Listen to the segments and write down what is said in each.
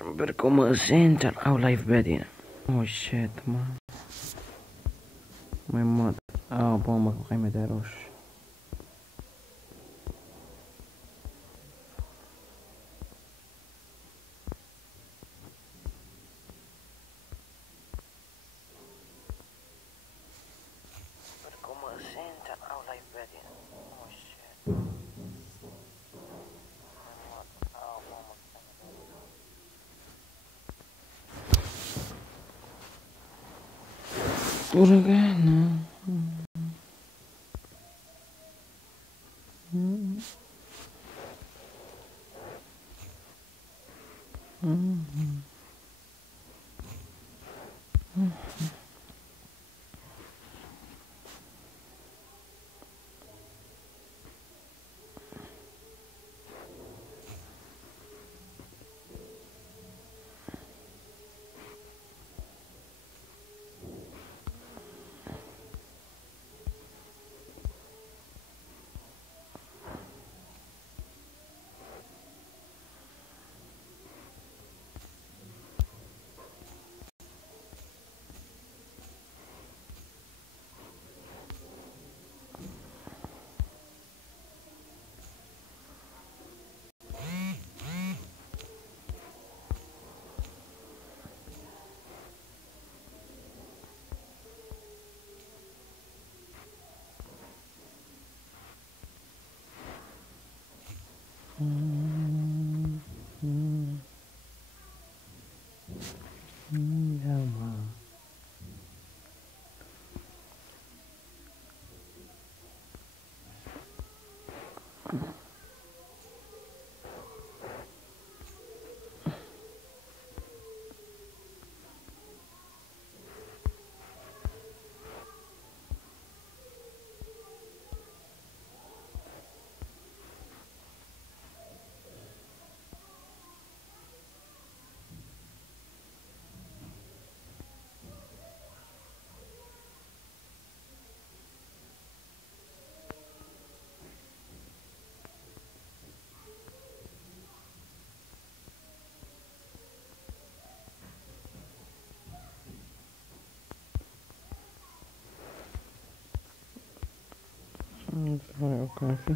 نبركم زين تلقاو لايف بادينا وشات ما المهم بومك بقاي ما داروش ورجعنا كافي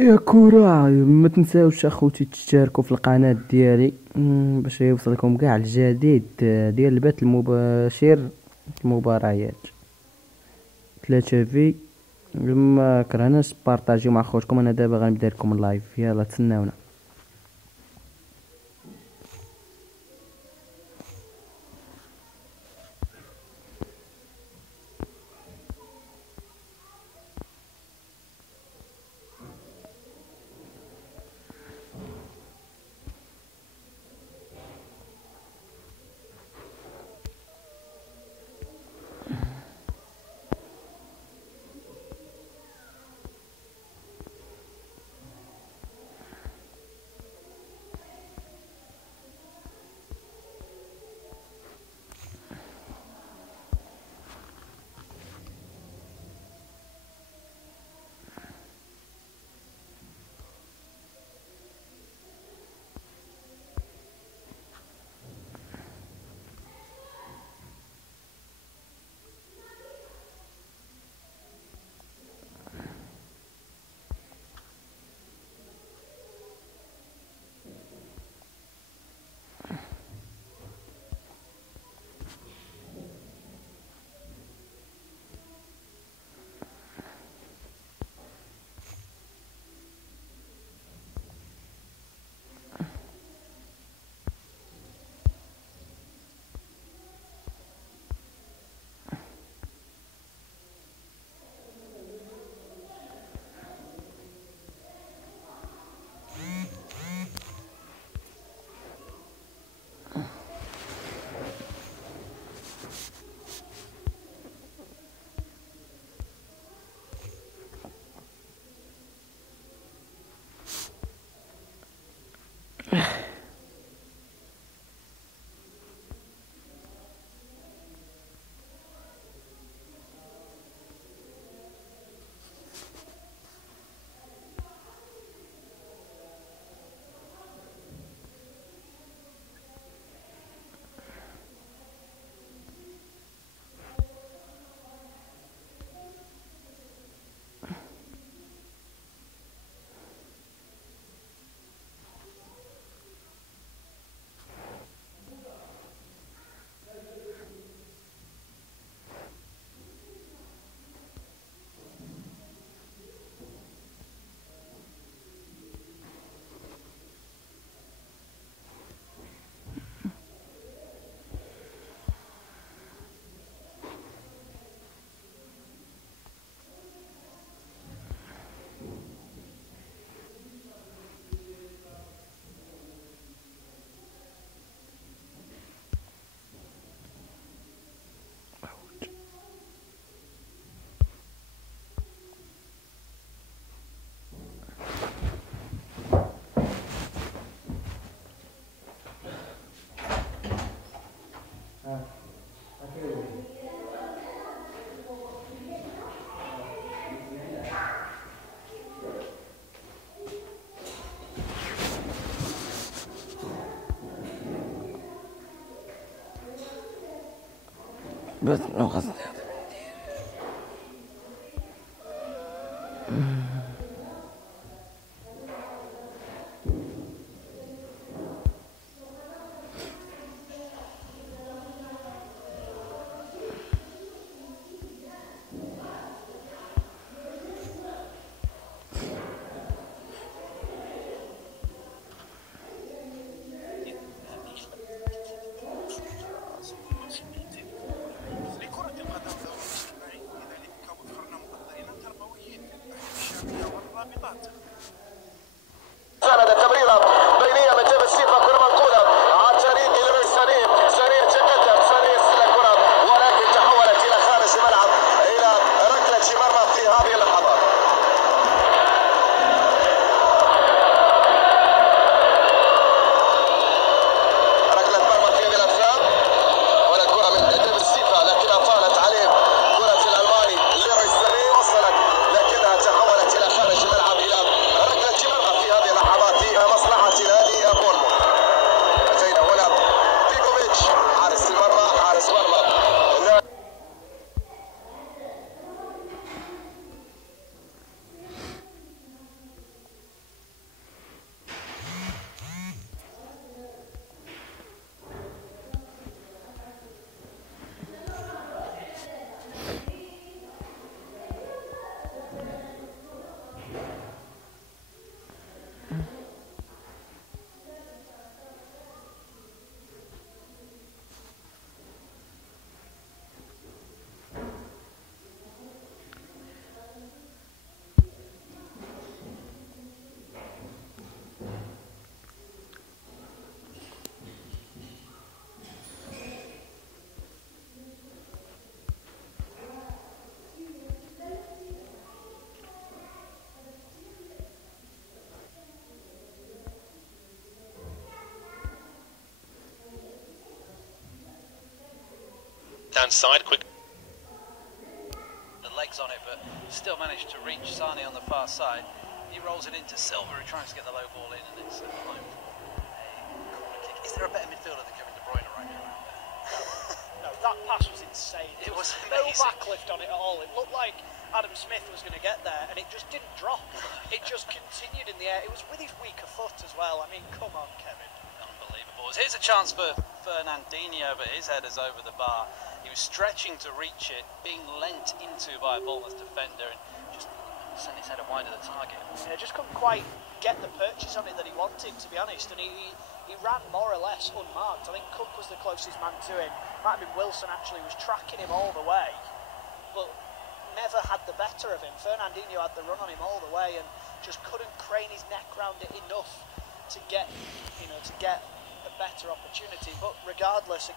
يا كرة ما تنساوش اخوتي تشتركوا في القناة ديالي باش يوصلكم كاع الجديد ديال البث المباشر المباريات 3 في. لما كرهناش بارطاجيو مع خوتكم. انا دابا غنبدا لكم اللايف، يلا تسناونا. بس شنو خاصني Downside, quick. The legs on it, but still managed to reach Sane on the far side. He rolls it into Silva, who tries to get the low ball in, and it's time for a corner kick. Is there a better midfielder than Kevin De Bruyne right now? No, that pass was insane. It was no amazing. backlift on it at all. It looked like Adam Smith was going to get there, and it just didn't drop. It just continued in the air. It was with his weaker foot as well. I mean, come on, Kevin. Unbelievable. Here's a chance for Fernandinho, but his head is over the bar. He was stretching to reach it, being lent into by a Bournemouth defender, and just sent his header wide of the target. Yeah, just couldn't quite get the purchase on it that he wanted, to be honest, and he ran more or less unmarked. I think Cook was the closest man to him. Might have been Wilson, actually, was tracking him all the way, but never had the better of him. Fernandinho had the run on him all the way and just couldn't crane his neck round it enough to get, to get a better opportunity. But regardless,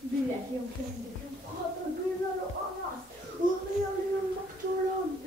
Bilek, jag tänkte, jag pratar, börjar och annars. Och jag gör en doktorand.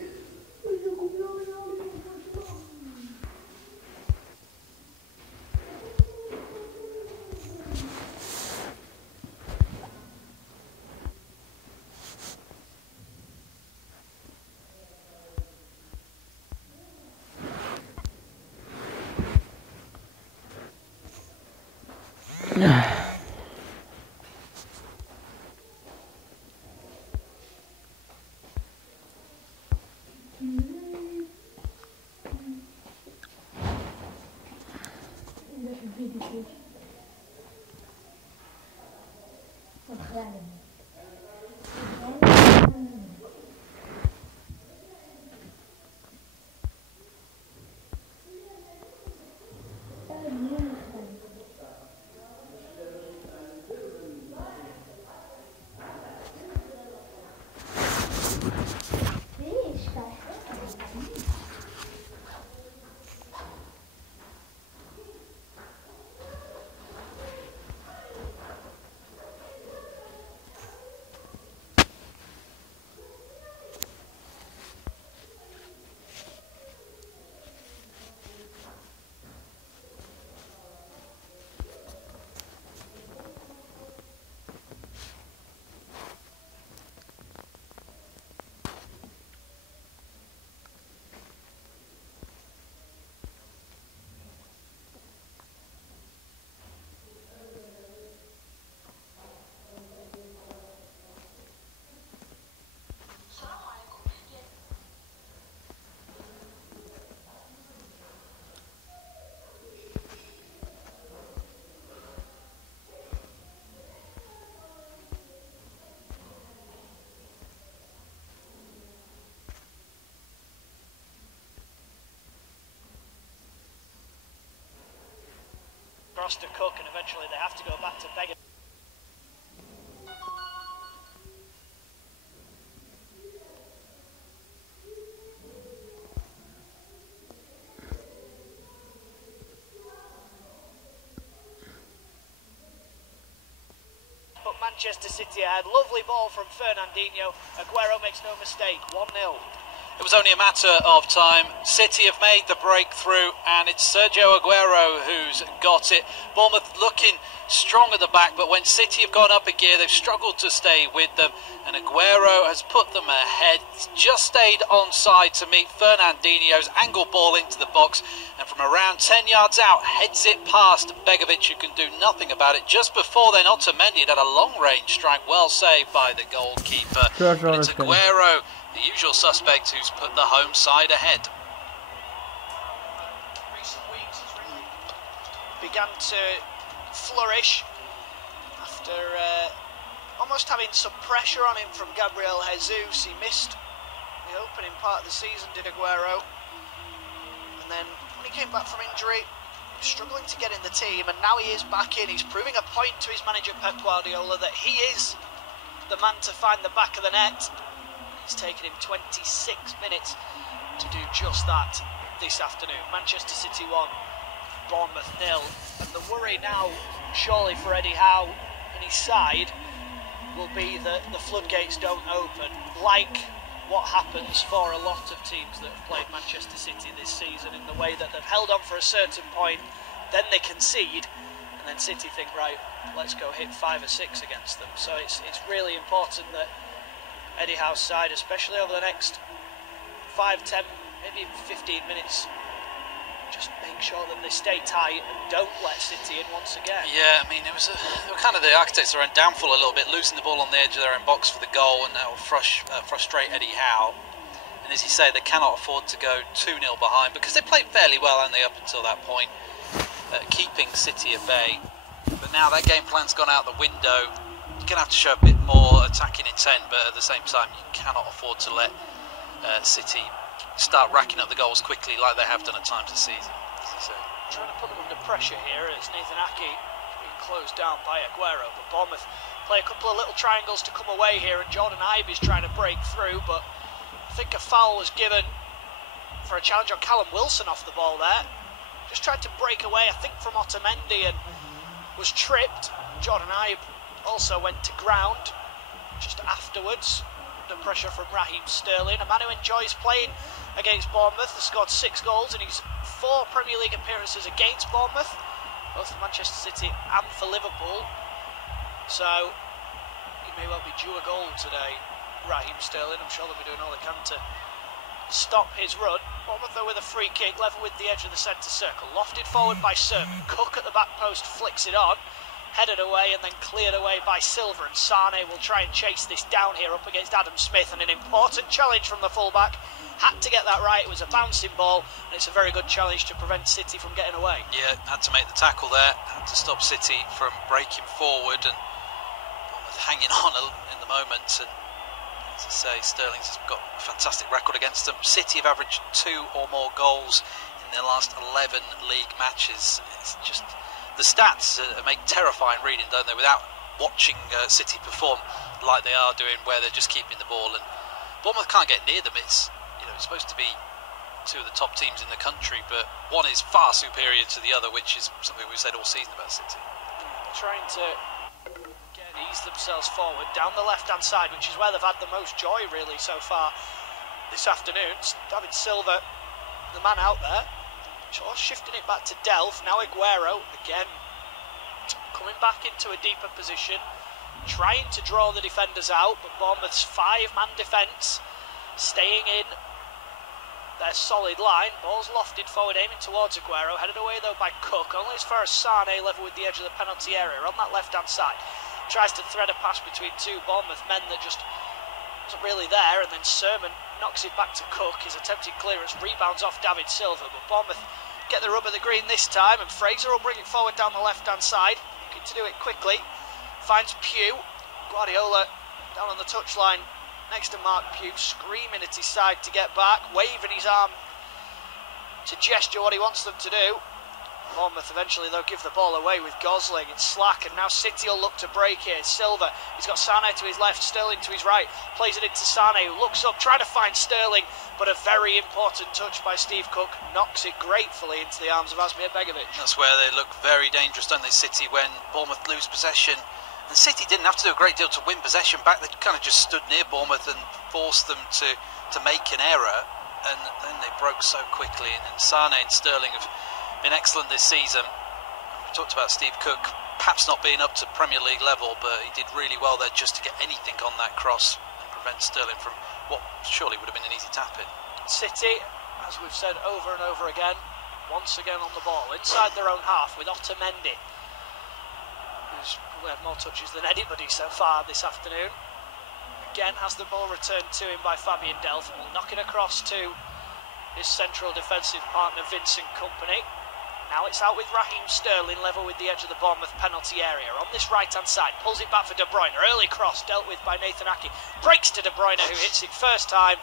Cross to Cook, and eventually they have to go back to Beggar. But Manchester City had lovely ball from Fernandinho. Aguero makes no mistake, 1-0. It was only a matter of time. City have made the breakthrough, and it's Sergio Aguero who's got it. Bournemouth looking strong at the back, but when City have gone up a gear, they've struggled to stay with them, and Aguero has put them ahead. Just stayed onside to meet Fernandinho's angle ball into the box, and from around 10 yards out, heads it past Begovic, who can do nothing about it. Just before then, Otamendi had a long-range strike, well saved by the goalkeeper. But it's Aguero, the usual suspect, who's put the home side ahead. Recent weeks has really begun to flourish after almost having some pressure on him from Gabriel Jesus. He missed the opening part of the season, did Aguero, and then when he came back from injury, he was struggling to get in the team, and now he is back in. He's proving a point to his manager Pep Guardiola that he is the man to find the back of the net. It's taken him 26 minutes to do just that this afternoon. Manchester City 1, Bournemouth 0. And the worry now, surely for Eddie Howe and his side, will be that the floodgates don't open, like what happens for a lot of teams that have played Manchester City this season, in the way that they've held on for a certain point, then they concede, and then City think, right, let's go hit 5 or 6 against them. So it's really important that Eddie Howe's side, especially over the next 5, 10, maybe even 15 minutes, just make sure that they stay tight and don't let City in once again. Yeah, I mean, they were kind of the architects of their own downfall a little bit, losing the ball on the edge of their own box for the goal, and that will frustrate Eddie Howe. And as you say, they cannot afford to go 2-0 behind, because they played fairly well, haven't they, up until that point, keeping City at bay. But now that game plan's gone out the window. You're going to have to show a bit more attacking intent, but at the same time, you cannot afford to let City start racking up the goals quickly like they have done at times this season. Trying to put them under pressure here as Nathan Aki being closed down by Aguero, but Bournemouth play a couple of little triangles to come away here, and Jordan Ibe is trying to break through, but I think a foul was given for a challenge on Callum Wilson off the ball there. Just tried to break away, I think, from Otamendi, and was tripped. Jordan Ibe also went to ground just afterwards, under pressure from Raheem Sterling, a man who enjoys playing against Bournemouth. Has scored 6 goals in his 4 Premier League appearances against Bournemouth, both for Manchester City and for Liverpool. So he may well be due a goal today, Raheem Sterling. I'm sure they'll be doing all they can to stop his run. Bournemouth though with a free kick, level with the edge of the centre circle, lofted forward by Serb. Cook at the back post flicks it on. Headed away and then cleared away by Silva, and Sane will try and chase this down here up against Adam Smith, and an important challenge from the fullback. Had to get that right. It was a bouncing ball, and it's a very good challenge to prevent City from getting away. Yeah, had to make the tackle there, had to stop City from breaking forward, and Bournemouth hanging on in the moment. And as I say, Sterling's got a fantastic record against them. City have averaged 2 or more goals in their last 11 league matches. It's just, the stats make terrifying reading, don't they, without watching City perform like they are doing, where they're just keeping the ball, and Bournemouth can't get near them. It's, you know, it's supposed to be 2 of the top teams in the country, but one is far superior to the other, which is something we've said all season about City. Trying to ease themselves forward down the left-hand side, which is where they've had the most joy really so far this afternoon. David Silva, the man out there, shifting it back to Delph. Now Aguero again coming back into a deeper position, trying to draw the defenders out, but Bournemouth's 5-man defence staying in their solid line. Ball's lofted forward, aiming towards Aguero, headed away though by Cook, only as far as Sane, level with the edge of the penalty area on that left-hand side. Tries to thread a pass between 2 Bournemouth men that just wasn't really there, and then Sermon knocks it back to Cook. His attempted clearance rebounds off David Silva, but Bournemouth get the rub of the green this time, and Fraser will bring it forward down the left-hand side, looking to do it quickly. Finds Pugh. Guardiola down on the touchline next to Mark Pugh, screaming at his side to get back, waving his arm to gesture what he wants them to do. Bournemouth eventually though give the ball away with Gosling. It's slack, and now City will look to break here. Silva, he's got Sane to his left, Sterling to his right, plays it into Sane, who looks up trying to find Sterling, but a very important touch by Steve Cook knocks it gratefully into the arms of Asmir Begovic. That's where they look very dangerous, don't they, City, when Bournemouth lose possession. And City didn't have to do a great deal to win possession back. They kind of just stood near Bournemouth and forced them to make an error, and then they broke so quickly. And Sane and Sterling have been excellent this season. We talked about Steve Cook perhaps not being up to Premier League level, but he did really well there just to get anything on that cross and prevent Sterling from what surely would have been an easy tap-in. City, as we've said over and over again, once again on the ball, inside their own half with Otamendi, who's probably had more touches than anybody so far this afternoon. Again has the ball returned to him by Fabian Delph, and will knock it across to his central defensive partner Vincent Kompany. Now it's out with Raheem Sterling, level with the edge of the Bournemouth penalty area. On this right-hand side, pulls it back for De Bruyne. Early cross dealt with by Nathan Ake. Breaks to De Bruyne, who hits it first time,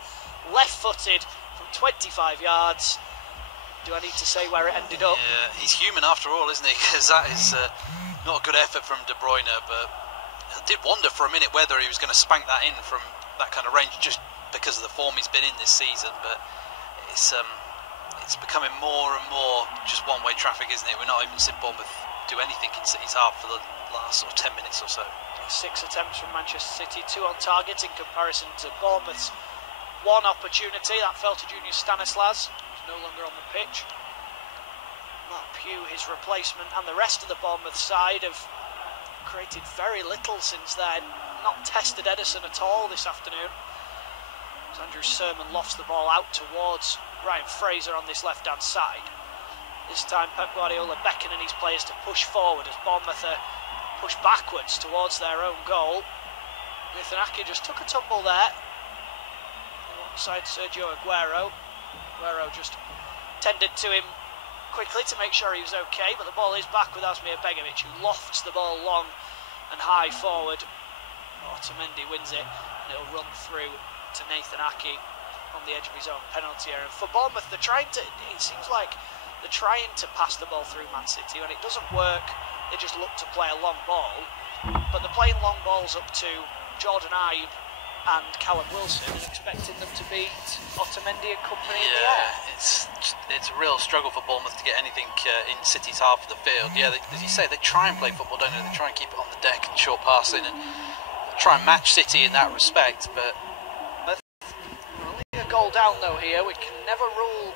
left-footed from 25 yards. Do I need to say where it ended up? Yeah, he's human after all, isn't he? Because that is not a good effort from De Bruyne, but I did wonder for a minute whether he was going to spank that in from that kind of range, just because of the form he's been in this season. But it's becoming more and more just one-way traffic, isn't it? We're not even seeing Bournemouth do anything in City's half for the last sort of 10 minutes or so. 6 attempts from Manchester City, 2 on target in comparison to Bournemouth's 1 opportunity. That fell to Junior Stanislas, who's no longer on the pitch. Mark Pugh, his replacement, and the rest of the Bournemouth side have created very little since then. Not tested Edison at all this afternoon. As Andrew Sermon lofts the ball out towards Ryan Fraser on this left-hand side. This time Pep Guardiola beckoning his players to push forward as Bournemouth push backwards towards their own goal. Nathan Ake just took a tumble there alongside Sergio Aguero. Aguero just tended to him quickly to make sure he was okay, but the ball is back with Asmir Begovic, who lofts the ball long and high forward. Otamendi wins it, and it'll run through to Nathan Ake on the edge of his own penalty area. For Bournemouth, it seems like they're trying to pass the ball through Man City. When it doesn't work, they just look to play a long ball, but they're playing long balls up to Jordan Ibe and Callum Wilson and expecting them to beat Otamendi and company in the air. It's a real struggle for Bournemouth to get anything in City's half of the field. Yeah, as you say, they try and play football, don't they? They try and keep it on the deck and short passing and try and match City in that respect, but only a goal down though here. We can never rule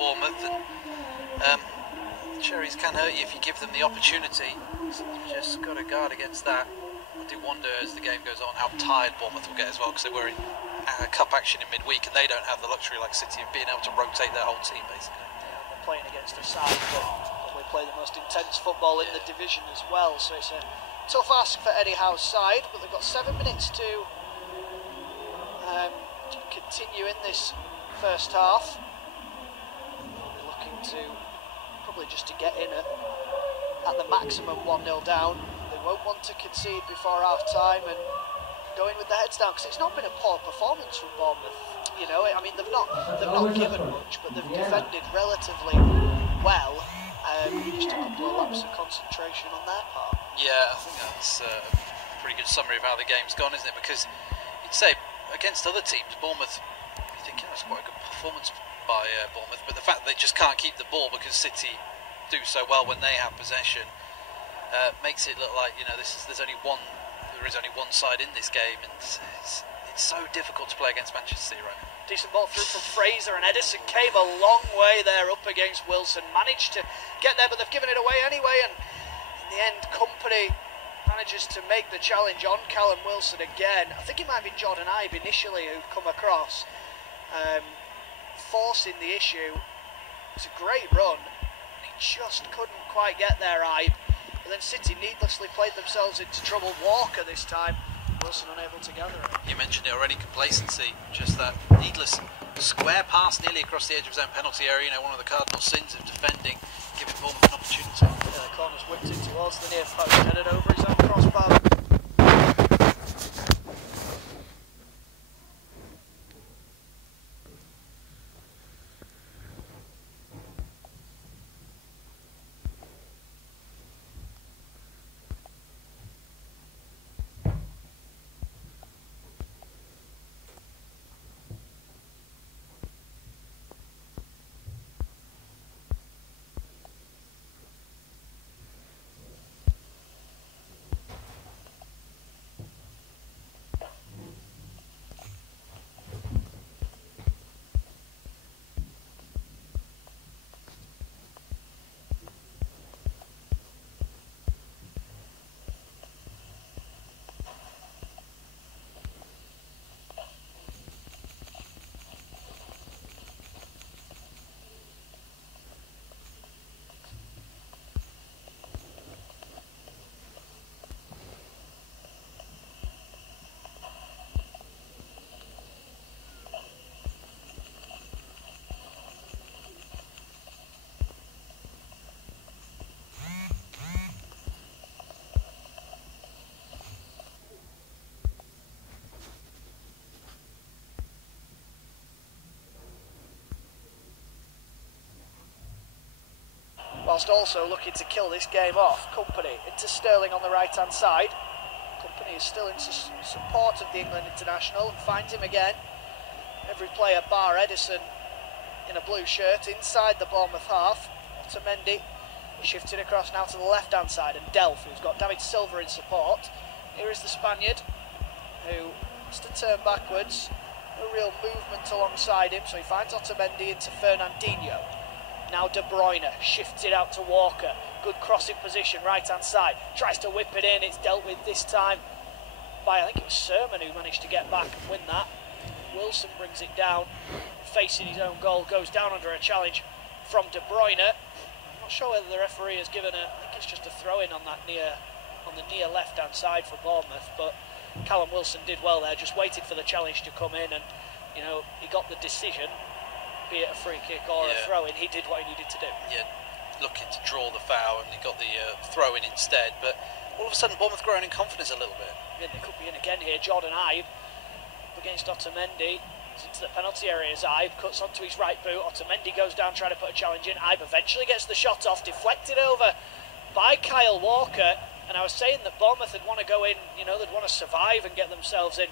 Bournemouth, and cherries can hurt you if you give them the opportunity. So you've just got to guard against that. I do wonder as the game goes on how tired Bournemouth will get as well, because they were in cup action in midweek and they don't have the luxury like City of being able to rotate their whole team basically. Yeah, they're playing against a side that probably play the most intense football in the division as well, so it's a tough ask for Eddie Howe's side, but they've got 7 minutes to continue in this first half. To probably just to get in at the maximum 1-0 down. They won't want to concede before half time and go in with their heads down, because it's not been a poor performance from Bournemouth. You know, I mean, they've not given much, but they've defended relatively well. Just a couple of laps of concentration on their part. Yeah, I think that's a pretty good summary of how the game's gone, isn't it? Because you'd say against other teams, Bournemouth, you think that's quite a good performance by Bournemouth, but the fact that they just can't keep the ball because City do so well when they have possession makes it look like, you know, there is only one side in this game, and it's so difficult to play against Manchester City right now. Decent ball through from Fraser, and Edison came a long way there up against Wilson, managed to get there, but they've given it away anyway, and in the end Company manages to make the challenge on Callum Wilson again. I think it might have been Jordan Ibe initially who'd come across, forcing the issue. It's a great run. He just couldn't quite get there, Ibe. And then City needlessly played themselves into trouble. Walker this time. Wilson unable to gather it. You mentioned it already, complacency. Just that needless square pass nearly across the edge of his own penalty area. You know, one of the cardinal sins of defending, giving Bournemouth an opportunity. Yeah, the corner's whipped it towards the near post, headed over his own crossbar. whilst also looking to kill this game off. Company into Sterling on the right-hand side. Company is still in support of the England international. Finds him again. Every player bar Edison in a blue shirt inside the Bournemouth half. Otamendi shifting across now to the left-hand side, and Delph, who's got David Silva in support. Here is the Spaniard, who has to turn backwards. No real movement alongside him, so he finds Otamendi into Fernandinho. Now De Bruyne shifts it out to Walker. Good crossing position, right-hand side. Tries to whip it in. It's dealt with this time by, I think it was Sermon who managed to get back and win that. Wilson brings it down, facing his own goal. Goes down under a challenge from De Bruyne. I'm not sure whether the referee has given I think it's just a throw-in on the near left-hand side for Bournemouth, but Callum Wilson did well there, just waited for the challenge to come in, and you know, he got the decision, be it a free kick or a throw-in. He did what he needed to do. Yeah, looking to draw the foul, and he got the throw-in instead, but all of a sudden Bournemouth growing in confidence a little bit. Yeah, they could be in again here. Jordan Ibe up against Otamendi. It's into the penalty area as Ibe cuts onto his right boot. Otamendi goes down trying to put a challenge in. Ibe eventually gets the shot off, deflected over by Kyle Walker. And I was saying that Bournemouth would want to go in, you know, they'd want to survive and get themselves in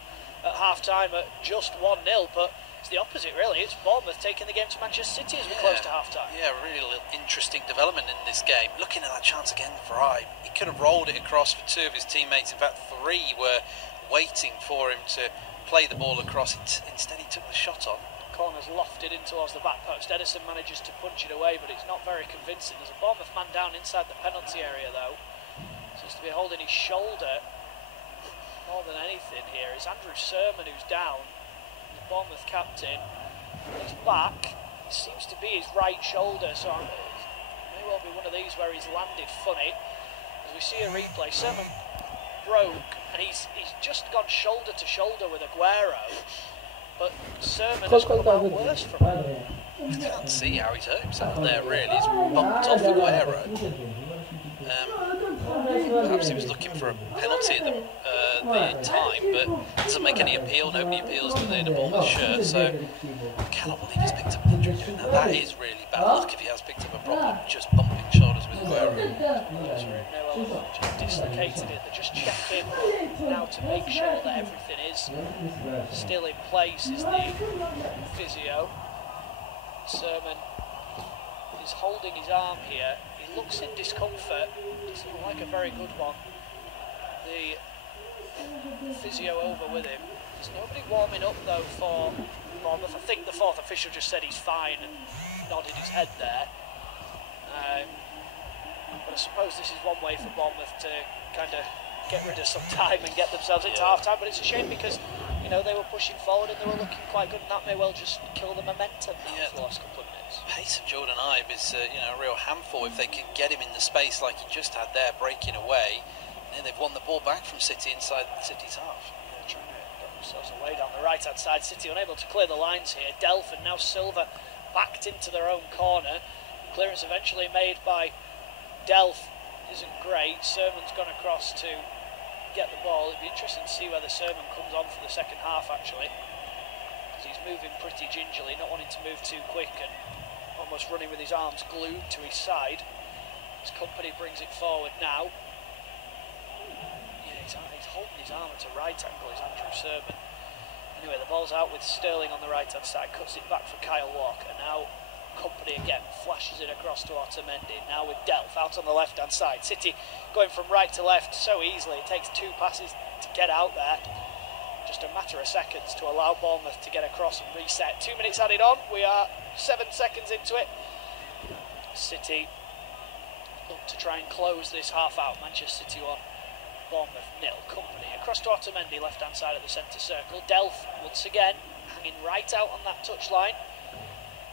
at half-time at just 1-0, but it's the opposite, really. It's Bournemouth taking the game to Manchester City as we close to half-time. Yeah, really interesting development in this game. Looking at that chance again for Ibe, he could have rolled it across for two of his teammates. In fact, three were waiting for him to play the ball across. Instead, he took the shot on. Corner's lofted in towards the back post. Edison manages to punch it away, but it's not very convincing. There's a Bournemouth man down inside the penalty area, though. Seems to be holding his shoulder more than anything here. It's Andrew Sermon who's down, the Bournemouth captain. He's back. It seems to be his right shoulder, so it may well be one of these where he's landed funny. As we see a replay, Sermon broke, and he's just gone shoulder to shoulder with Aguero, but Sermon has come out worse from it. I can't see how he's hurt himself there, really. He's bumped off Aguero. Perhaps he was looking for a penalty at the time, but doesn't make any appeal. Nobody appeals to the Bournemouth shirt, so I cannot believe he's picked up an injury doing that. That is really bad luck if he has picked up a problem, just bumping shoulders with Aguero. Just dislocated it. They're just checking now to make sure that everything is still in place. Is the physio. Sermon is holding his arm here. He looks in discomfort. Doesn't look like a very good one. The physio over with him. There's nobody warming up though for Bournemouth. I think the fourth official just said he's fine and nodded his head there. But I suppose this is one way for Bournemouth to kind of get rid of some time and get themselves into half-time. But it's a shame because, you know, they were pushing forward and they were looking quite good, and that may well just kill the momentum for the last couple of minutes. The pace of Jordan Ibe is a real handful. If they could get him in the space like he just had there, breaking away, they've won the ball back from City inside City's half. Yeah, trying to get themselves away down the right-hand side. City unable to clear the lines here. Delph and now Silva backed into their own corner. Clearance eventually made by Delph isn't great. Sermon's gone across to get the ball. It'd be interesting to see whether Sermon comes on for the second half, actually, because he's moving pretty gingerly, not wanting to move too quick and almost running with his arms glued to his side. His company brings it forward now. Yeah, he's holding his arm at a right angle, is Andrew Sermon. Anyway, the ball's out with Sterling on the right-hand side, cuts it back for Kyle Walker. Now Company again flashes it across to Otamendi. Now with Delph out on the left-hand side. City going from right to left so easily. It takes two passes to get out there. Just a matter of seconds to allow Bournemouth to get across and reset. 2 minutes added on. We are 7 seconds into it. City look to try and close this half out. Manchester City 1, Bournemouth 0. Company across to Otamendi, left-hand side of the centre circle. Delph once again hanging right out on that touchline.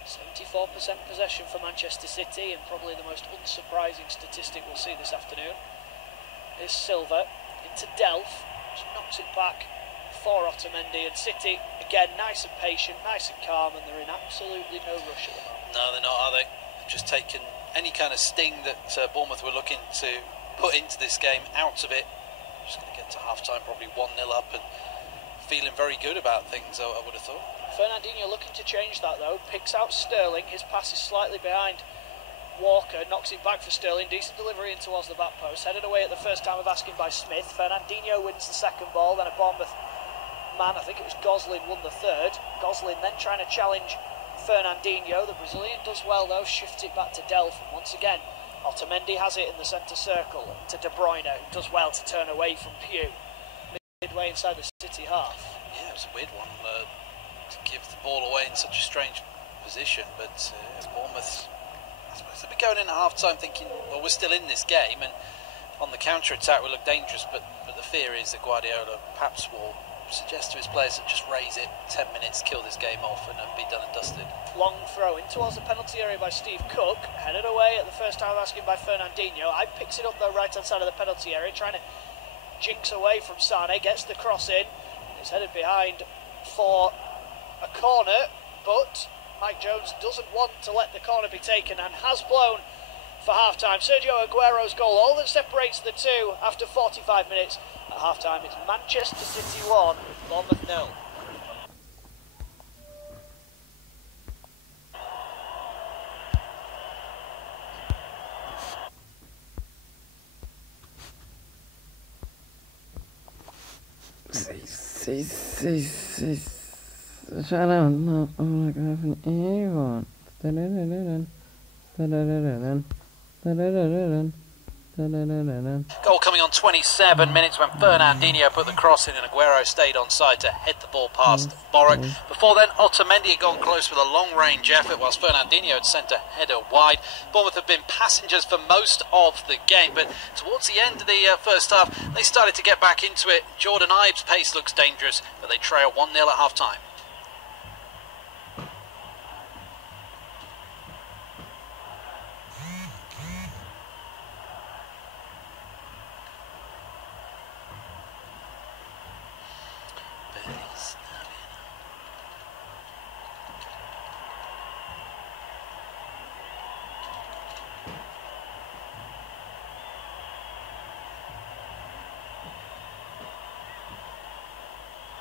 74% possession for Manchester City, and probably the most unsurprising statistic we'll see this afternoon. Is Silva into Delph, just knocks it back for Otamendi, and City again nice and patient, nice and calm, and they're in absolutely no rush at the moment. No, they're not, are they? They've just taken any kind of sting that Bournemouth were looking to put into this game out of it. Just going to get to half-time, probably 1-0 up, and feeling very good about things, I would have thought. Fernandinho looking to change that though, picks out Sterling. His pass is slightly behind Walker knocks it back for Sterling. Decent delivery in towards the back post. Headed away at the first time of asking by Smith. Fernandinho wins the second ball. Then a Bournemouth man, I think it was Goslin, won the third. Goslin then trying to challenge Fernandinho. The Brazilian does well though. Shifts it back to Delph. And once again, Otamendi has it in the centre circle to De Bruyne, who does well to turn away from Pugh. Midway inside the City half. Yeah, it was a weird one to give the ball away in such a strange position, but Bournemouth, I suppose they'll be going in at half-time thinking, well, we're still in this game, and on the counter-attack we look dangerous, but the fear is that Guardiola perhaps will suggest to his players that just raise it 10 minutes, kill this game off, and be done and dusted. Long throw in towards the penalty area by Steve Cook, headed away at the first time asking by Fernandinho. I picks it up the right-hand side of the penalty area, trying to jinx away from Sane, gets the cross in, it's headed behind for a corner, but Mike Jones doesn't want to let the corner be taken and has blown for half-time. Sergio Aguero's goal, all that separates the two after 45 minutes. At half-time, it's Manchester City 1, Bournemouth 0. Goal coming on 27 minutes when Fernandinho put the cross in and Aguero stayed onside to head the ball past Borek. Before then, Otamendi had gone close with a long-range effort whilst Fernandinho had sent a header wide. Bournemouth have been passengers for most of the game, but towards the end of the first half, they started to get back into it. Jordan Ives' pace looks dangerous, but they trail 1-0 at half-time.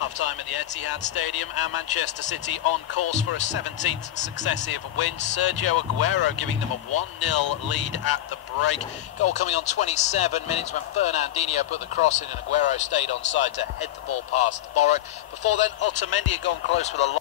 Half-time at the Etihad Stadium and Manchester City on course for a 17th successive win. Sergio Aguero giving them a 1-0 lead at the break. Goal coming on 27 minutes when Fernandinho put the cross in and Aguero stayed onside to head the ball past Borek. Before then, Otamendi had gone close with a long